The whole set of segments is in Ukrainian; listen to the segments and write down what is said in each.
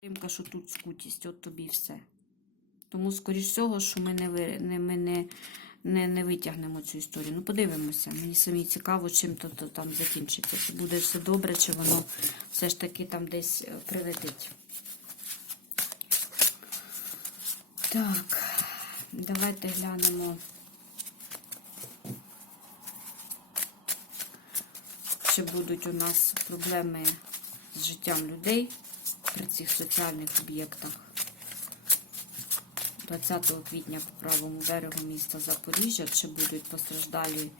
Підтримка, що тут скутість, от тобі все. Тому, скоріш всього, що ми не, ви- не, ми не, не, не витягнемо цю історію. Ну, подивимося. Мені самі цікаво, чим то, то там закінчиться. Чи буде все добре, чи воно все ж таки там десь е, прилетить. Так, давайте глянемо. Чи будуть у нас проблеми з життям людей при цих соціальних об'єктах? 20 квітня по правому берегу міста Запоріжжя, чи будуть постраждалі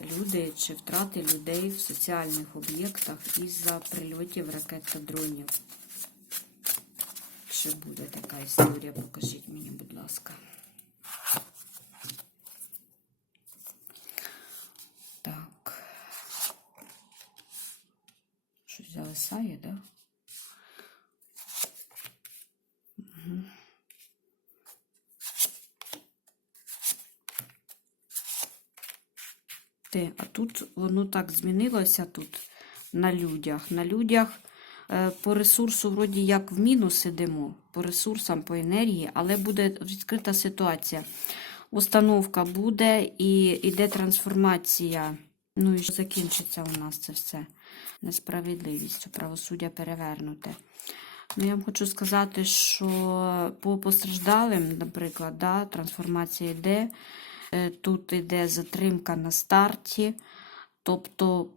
люди, чи втрати людей в соціальних об'єктах із-за прильотів ракет та дронів? Чи буде така історія? Покажіть мені, будь ласка. Так. Щось зависає, так? Да? Те, А тут воно так змінилося тут на людях. На людях е, по ресурсу, вроді як в мінус ідемо, по ресурсам, по енергії, але буде відкрита ситуація. Установка буде і йде трансформація. Ну і закінчиться у нас це все несправедливістю, правосуддя перевернуте. Ну, я вам хочу сказати, що по постраждалим, наприклад, да, трансформація йде. Е, Тут йде затримка на старті. Тобто,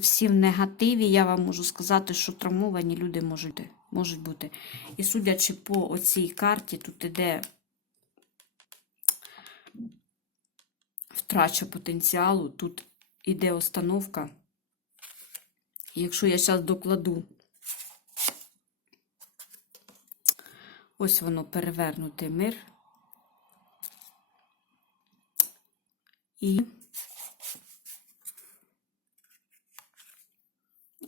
всі в негативі, я вам можу сказати, що травмовані люди можуть, можуть бути. І судячи по оцій карті, тут йде втрача потенціалу, тут іде установка. Якщо я зараз докладу, ось воно перевернутий мир. І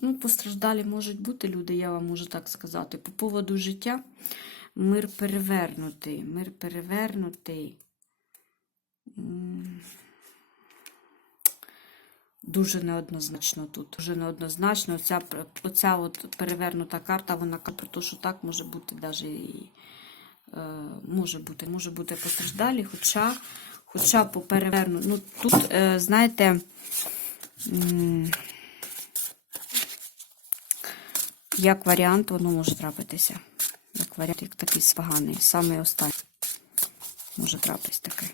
ну, постраждалі можуть бути люди, я вам можу так сказати. По поводу життя мир перевернутий. Мир перевернутий. Дуже неоднозначно тут. Дуже неоднозначно. Оця, оця от перевернута карта, вона про те, що так може бути навіть і е, може бути, може бути постраждалі, хоча, хоча попереверну. Ну, тут, е, знаєте, як варіант, воно може трапитися. Як варіант, як такий поганий, саме останній. Може трапитись таке.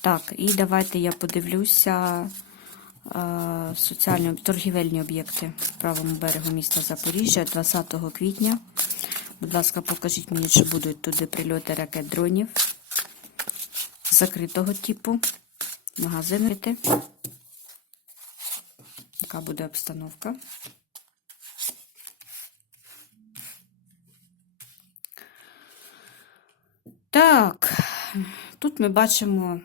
Так, і давайте я подивлюся е, соціальні торгівельні об'єкти в правому берегу міста Запоріжжя 20 квітня. Будь ласка, покажіть мені, чи будуть туди прильоти ракет дронів закритого типу. Магазини. Яка буде обстановка? Так, тут ми бачимо.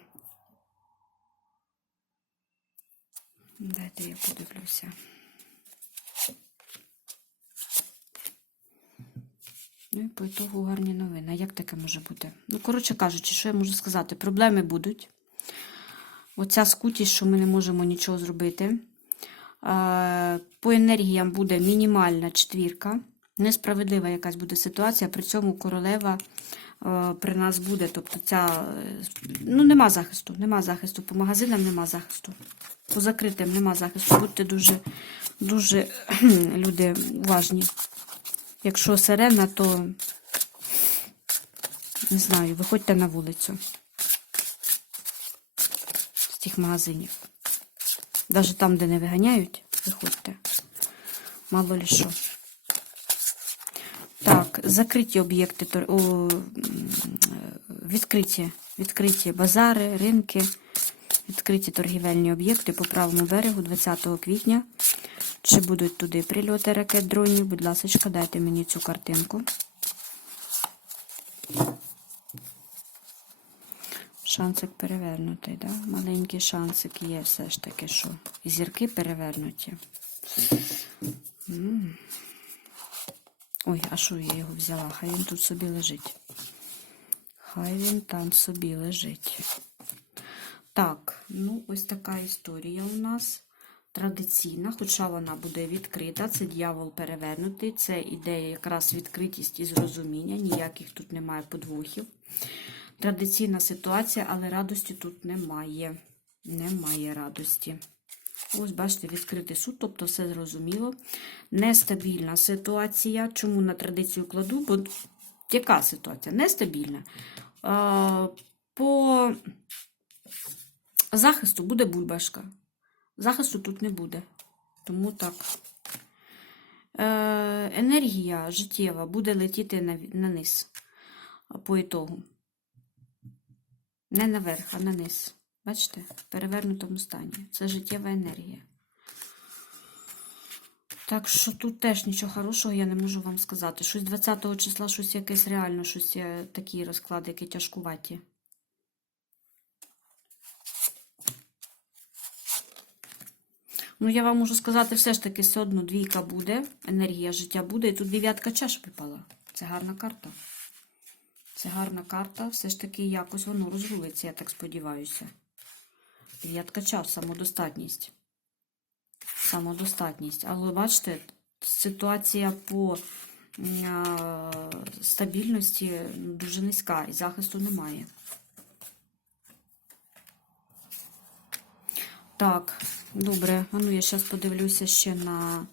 Дайте я подивлюся. Ну і по ітогу гарні новини. Як таке може бути? Ну, коротше кажучи, що я можу сказати? Проблеми будуть. Оця скутість, що ми не можемо нічого зробити. По енергіям буде мінімальна четвірка. Несправедлива якась буде ситуація, при цьому королева е, при нас буде. Тобто ця, е, ну, нема захисту, нема захисту. По магазинам нема захисту. По закритим нема захисту. Будьте дуже, дуже люди уважні. Якщо сирена, то не знаю, виходьте на вулицю з тих магазинів. Навіть там, де не виганяють, виходьте. Мало ли що. Так, закриті об'єкти, відкриті, відкриті базари, ринки, відкриті торгівельні об'єкти по правому берегу 20 квітня. Чи будуть туди прильоти ракет дронів? Будь ласка, дайте мені цю картинку. Шансик перевернутий, да? Маленький шансик є все ж таки, що зірки перевернуті. М. Ой, а що я його взяла? Хай він тут собі лежить. Хай він там собі лежить. Так, ну ось така історія у нас. Традиційна, хоча вона буде відкрита, це дьявол перевернутий, це ідея якраз відкритість і зрозуміння, ніяких тут немає подвохів. Традиційна ситуація, але радості тут немає. Немає радості. Ось, бачите, відкритий суд, тобто все зрозуміло. Нестабільна ситуація. Чому на традицію кладу? Бо яка ситуація? Нестабільна. По захисту буде бульбашка. Захисту тут не буде. Тому так. Е, енергія життєва буде летіти на, низ по ітогу. Не наверх, а на низ. Бачите? В перевернутому стані. Це життєва енергія. Так що тут теж нічого хорошого я не можу вам сказати. Щось 20 числа, щось якесь реально, щось такі розклади, які тяжкуваті. Ну, я вам можу сказати, все ж таки, все одно двійка буде, енергія життя буде, і тут дев'ятка чаш випала. Це гарна карта. Це гарна карта, все ж таки якось воно розрулиться, я так сподіваюся. Дев'ятка чаш, самодостатність. Самодостатність. Але бачите, ситуація по стабільності дуже низька і захисту немає. Так, добре. А ну я зараз подивлюся ще на.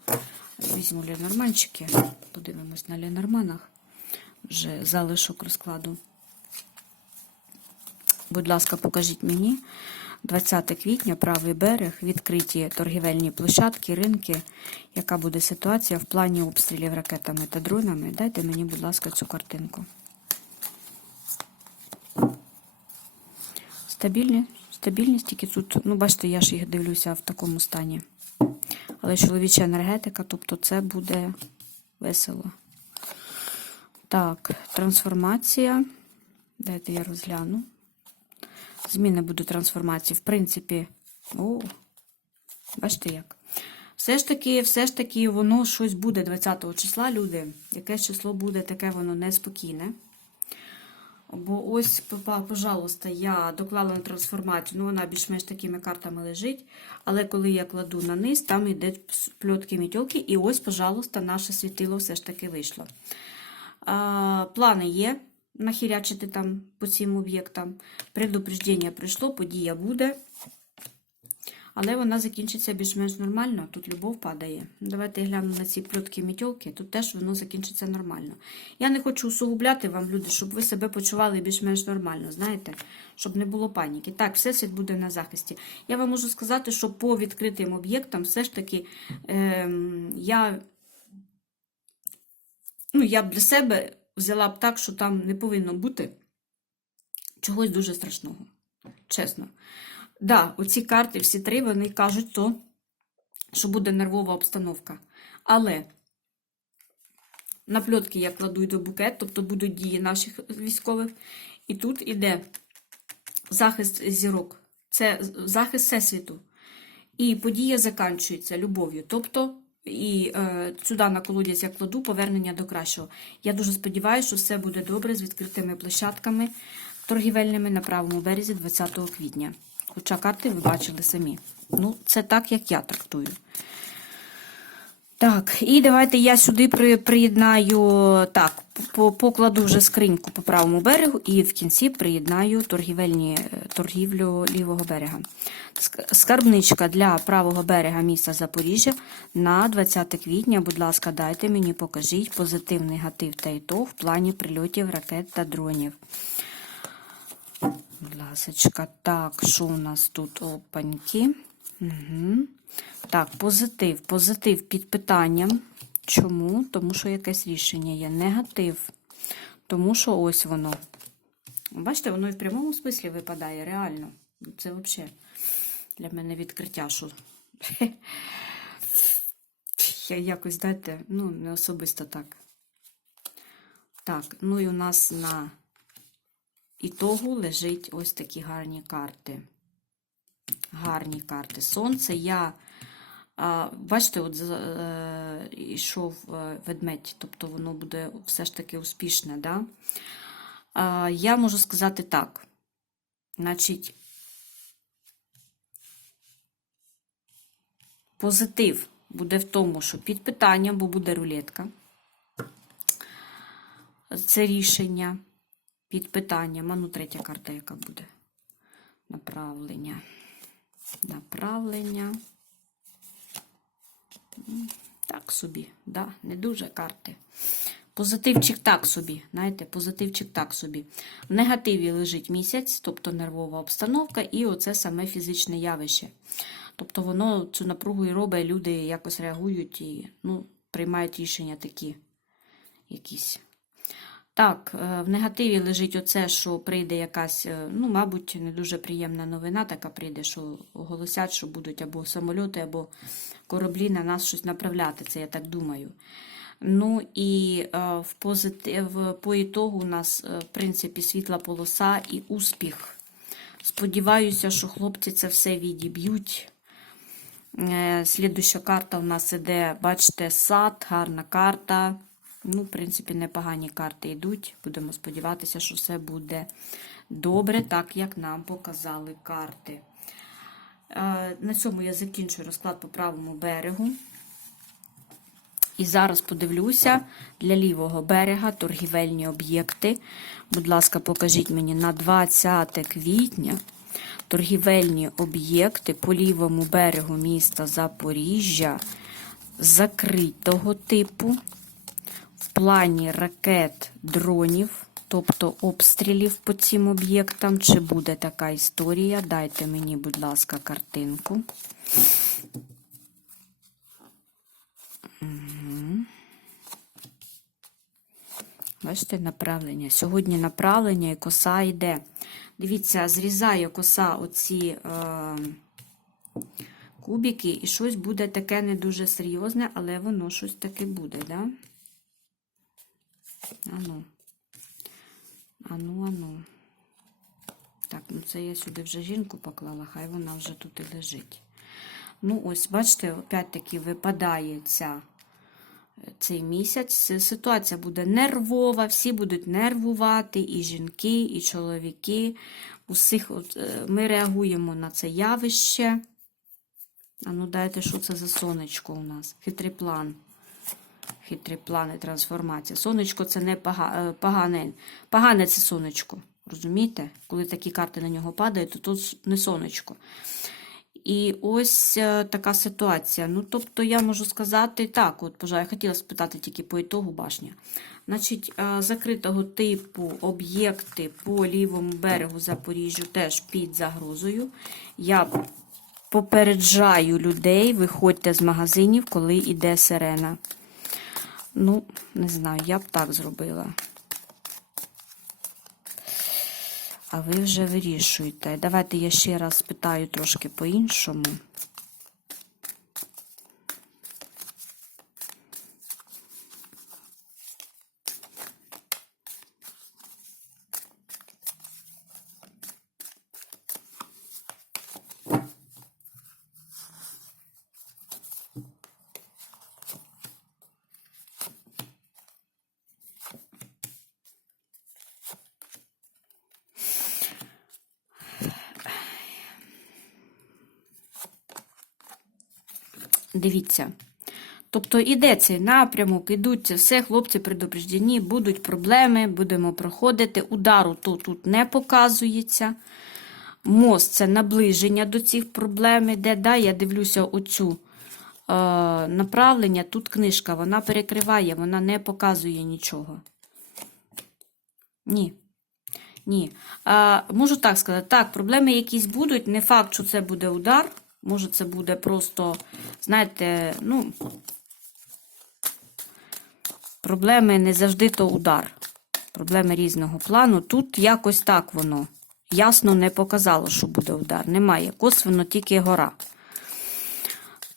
Візьму Ленорманчики. Подивимось на Ленорманах. Вже залишок розкладу. Будь ласка, покажіть мені. 20 квітня, правий берег, відкриті торгівельні площадки, ринки. Яка буде ситуація в плані обстрілів ракетами та дронами? Дайте мені, будь ласка, цю картинку. Стабільні, стабільність тільки тут. Ну, бачите, я ж їх дивлюся в такому стані. Але чоловіча енергетика, тобто це буде весело. Так, трансформація. Дайте я розгляну. Зміни будуть трансформації. В принципі, о, бачите як. Все ж таки, все ж таки, воно щось буде 20 числа, люди. Якесь число буде таке воно неспокійне. Бо ось, пожалуйста, я доклала на трансформацію, ну вона більш-менш такими картами лежить. Але коли я кладу на низ, там йде пльотки мітьолки, і ось, пожалуйста, наше світило все ж таки вийшло. А, плани є нахірячити там по цим об'єктам. Предупреждення прийшло, подія буде. Але вона закінчиться більш-менш нормально. Тут любов падає. Давайте я гляну на ці пльотки мітьолки. Тут теж воно закінчиться нормально. Я не хочу усугубляти вам, люди, щоб ви себе почували більш-менш нормально, знаєте, щоб не було паніки. Так, всесвіт буде на захисті. Я вам можу сказати, що по відкритим об'єктам все ж таки е, я, ну, я б для себе взяла б так, що там не повинно бути чогось дуже страшного. Чесно. Да, оці карти, всі три, вони кажуть то, що буде нервова обстановка. Але на пльотки я кладу до букет, тобто будуть дії наших військових. І тут іде захист зірок. Це захист всесвіту. І подія заканчується любов'ю. Тобто, і е, сюди на колодязь я кладу повернення до кращого. Я дуже сподіваюся, що все буде добре з відкритими площадками торгівельними на правому березі 20 квітня. Хоча карти ви бачили самі. Ну, це так, як я трактую. Так, і давайте я сюди при, приєднаю, так, по- покладу вже скриньку по правому берегу і в кінці приєднаю торгівельні, е, торгівлю лівого берега. Скарбничка для правого берега міста Запоріжжя на 20 квітня, будь ласка, дайте мені, покажіть позитив, негатив та ітог в плані прильотів ракет та дронів. Будь ласочка, так, що у нас тут опаньки? Угу. Так, позитив. Позитив під питанням. Чому? Тому що якесь рішення є. Негатив. Тому що ось воно. Бачите, воно і в прямому смислі випадає, реально. Це взагалі для мене відкриття, що я якось дайте, ну, не особисто так. Так, ну і у нас на ітогу лежить ось такі гарні карти. Гарні карти. Сонце я, бачите, от е, йшов е, ведмедь, тобто воно буде все ж таки успішне. Да? Я можу сказати так. Значить, позитив буде в тому, що під питанням, бо буде рулетка. Це рішення під питанням. А ну, третя карта, яка буде? Направлення. Направлення. Так собі, да, не дуже карти. Позитивчик так собі, знаєте, позитивчик так собі. В негативі лежить місяць, тобто нервова обстановка, і оце саме фізичне явище. Тобто воно цю напругу і робить, люди якось реагують і ну, приймають рішення такі якісь. Так, е, в негативі лежить оце, що прийде якась, е, ну, мабуть, не дуже приємна новина, така прийде, що оголосять, що будуть або самольоти, або кораблі на нас щось направляти. Це я так думаю. Ну і е, в позитив, по ітогу у нас, в принципі, світла полоса і успіх. Сподіваюся, що хлопці це все відіб'ють. Слідуща карта у нас іде, бачите, сад, гарна карта. Ну, в принципі, непогані карти йдуть. Будемо сподіватися, що все буде добре, так як нам показали карти. Е, На цьому я закінчую розклад по правому берегу. І зараз подивлюся для лівого берега торгівельні об'єкти. Будь ласка, покажіть мені на 20 квітня торгівельні об'єкти по лівому берегу міста Запоріжжя закритого типу в плані ракет, дронів, тобто обстрілів по цим об'єктам. Чи буде така історія? Дайте мені, будь ласка, картинку. Бачите, направлення. Сьогодні направлення і коса йде. Дивіться, зрізає коса оці е, кубики, і щось буде таке не дуже серйозне, але воно щось таке буде, да? Ану. Ану, ану. Так, ну це я сюди вже жінку поклала, хай вона вже тут і лежить. Ну, ось, бачите, опять-таки випадає ця цей місяць ситуація буде нервова, всі будуть нервувати, і жінки, і чоловіки. Усіх от, е, Ми реагуємо на це явище. А ну дайте, що це за сонечко у нас? Хитрий план. Хитрий план і трансформація. Сонечко це не е, погане. Погане це сонечко. Розумієте? Коли такі карти на нього падають, то тут не сонечко. І ось е, така ситуація. Ну, тобто, я можу сказати так, от, бажаю, я хотіла спитати тільки по ітогу башня. Значить, е, закритого типу об'єкти по лівому берегу Запоріжжя теж під загрозою. Я попереджаю людей, виходьте з магазинів, коли йде сирена. Ну, не знаю, я б так зробила. А ви вже вирішуєте. Давайте я ще раз питаю трошки по-іншому. Дивіться. Тобто іде цей напрямок, ідуть все, хлопці предупреждені, будуть проблеми, будемо проходити. Удару то тут не показується. Мост це наближення до цих проблем іде. Да, я дивлюся оцю е, направлення. Тут книжка, вона перекриває, вона не показує нічого. Ні. Ні. А, можу так сказати, так, проблеми якісь будуть. Не факт, що це буде удар. Може, це буде просто, знаєте, ну, проблеми не завжди то удар. Проблеми різного плану. Тут якось так воно. Ясно не показало, що буде удар. Немає. Косвенно тільки гора.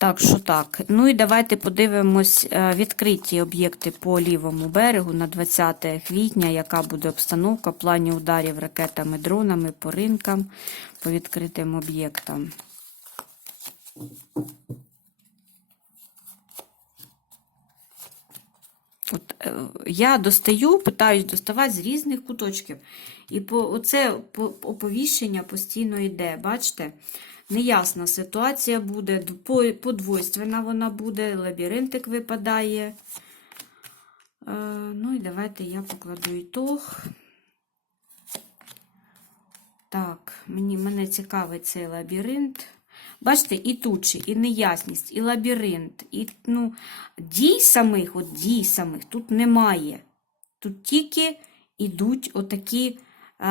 Так, що так. Ну і давайте подивимось е, відкриті об'єкти по лівому берегу на 20 квітня, яка буде обстановка в плані ударів ракетами, дронами по ринкам, по відкритим об'єктам. От, е, я достаю, питаюсь доставати з різних куточків. І по, оце по, оповіщення постійно йде. Бачите? Неясна ситуація буде, по- подвойственна вона буде, лабіринтик випадає. Е, ну і давайте я покладу ітог. Так, мені, мене цікавить цей лабіринт. Бачите, і тучі, і неясність, і лабіринт, і ну, дій самих, от дій самих тут немає. Тут тільки йдуть отакі, е,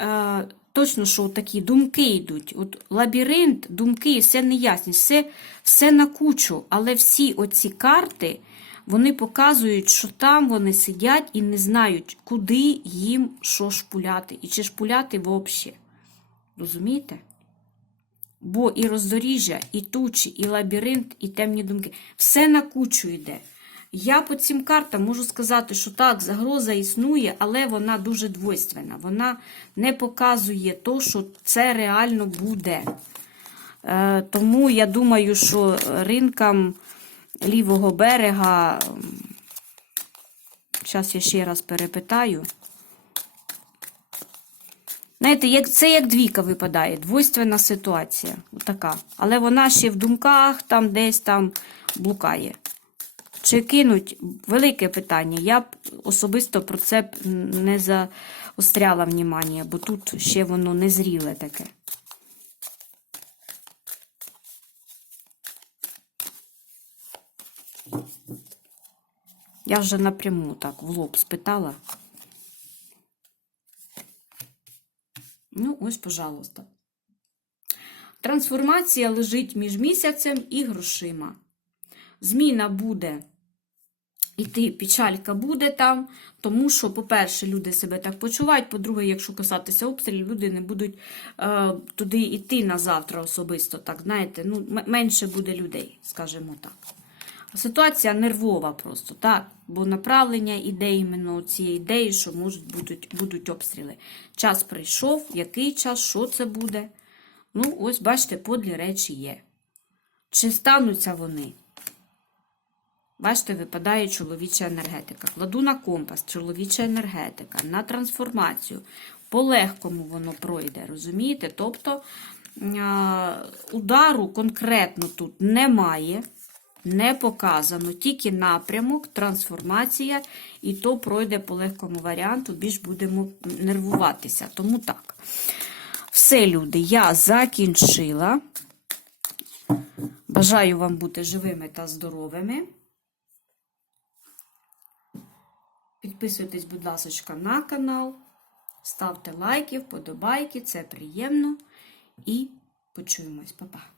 е, точно, що такі думки йдуть. От лабіринт, думки, все неясність, все, все на кучу, але всі оці карти, вони показують, що там вони сидять і не знають, куди їм що шпуляти, і чи шпуляти взагалі. Розумієте? Бо і роздоріжжя, і тучі, і лабіринт, і темні думки. Все на кучу йде. Я по цим картам можу сказати, що так, загроза існує, але вона дуже двойственна. Вона не показує то, що це реально буде. Е, тому я думаю, що ринкам лівого берега. Зараз я ще раз перепитаю. Знаєте, як, це як двійка випадає, двойственна ситуація. Така. Але вона ще в думках, там десь там блукає. Чи кинуть велике питання. Я б особисто про це б не заостряла внимання, бо тут ще воно незріле таке. Я вже напряму так в лоб спитала. Ну, ось, пожалуйста. Трансформація лежить між місяцем і грошима. Зміна буде іти, печалька буде там, тому що, по-перше, люди себе так почувають. По-друге, якщо касатися обстрілів, люди не будуть е, туди йти на завтра особисто. Так, знаєте, ну, менше буде людей, скажімо так. Ситуація нервова просто, так? Бо направлення іде іменно цієї ідеї, що можуть будуть, будуть обстріли. Час прийшов, який час, що це буде? Ну, ось, бачите, подлі речі є. Чи стануться вони? Бачите, випадає чоловіча енергетика. Кладу на компас, чоловіча енергетика, на трансформацію. По-легкому воно пройде, розумієте? Тобто удару конкретно тут немає, не показано, тільки напрямок, трансформація, і то пройде по легкому варіанту, більш будемо нервуватися. Тому так. Все, люди, я закінчила. Бажаю вам бути живими та здоровими. Підписуйтесь, будь ласка, на канал, ставте лайки, вподобайки, це приємно. І почуємось, Па-па.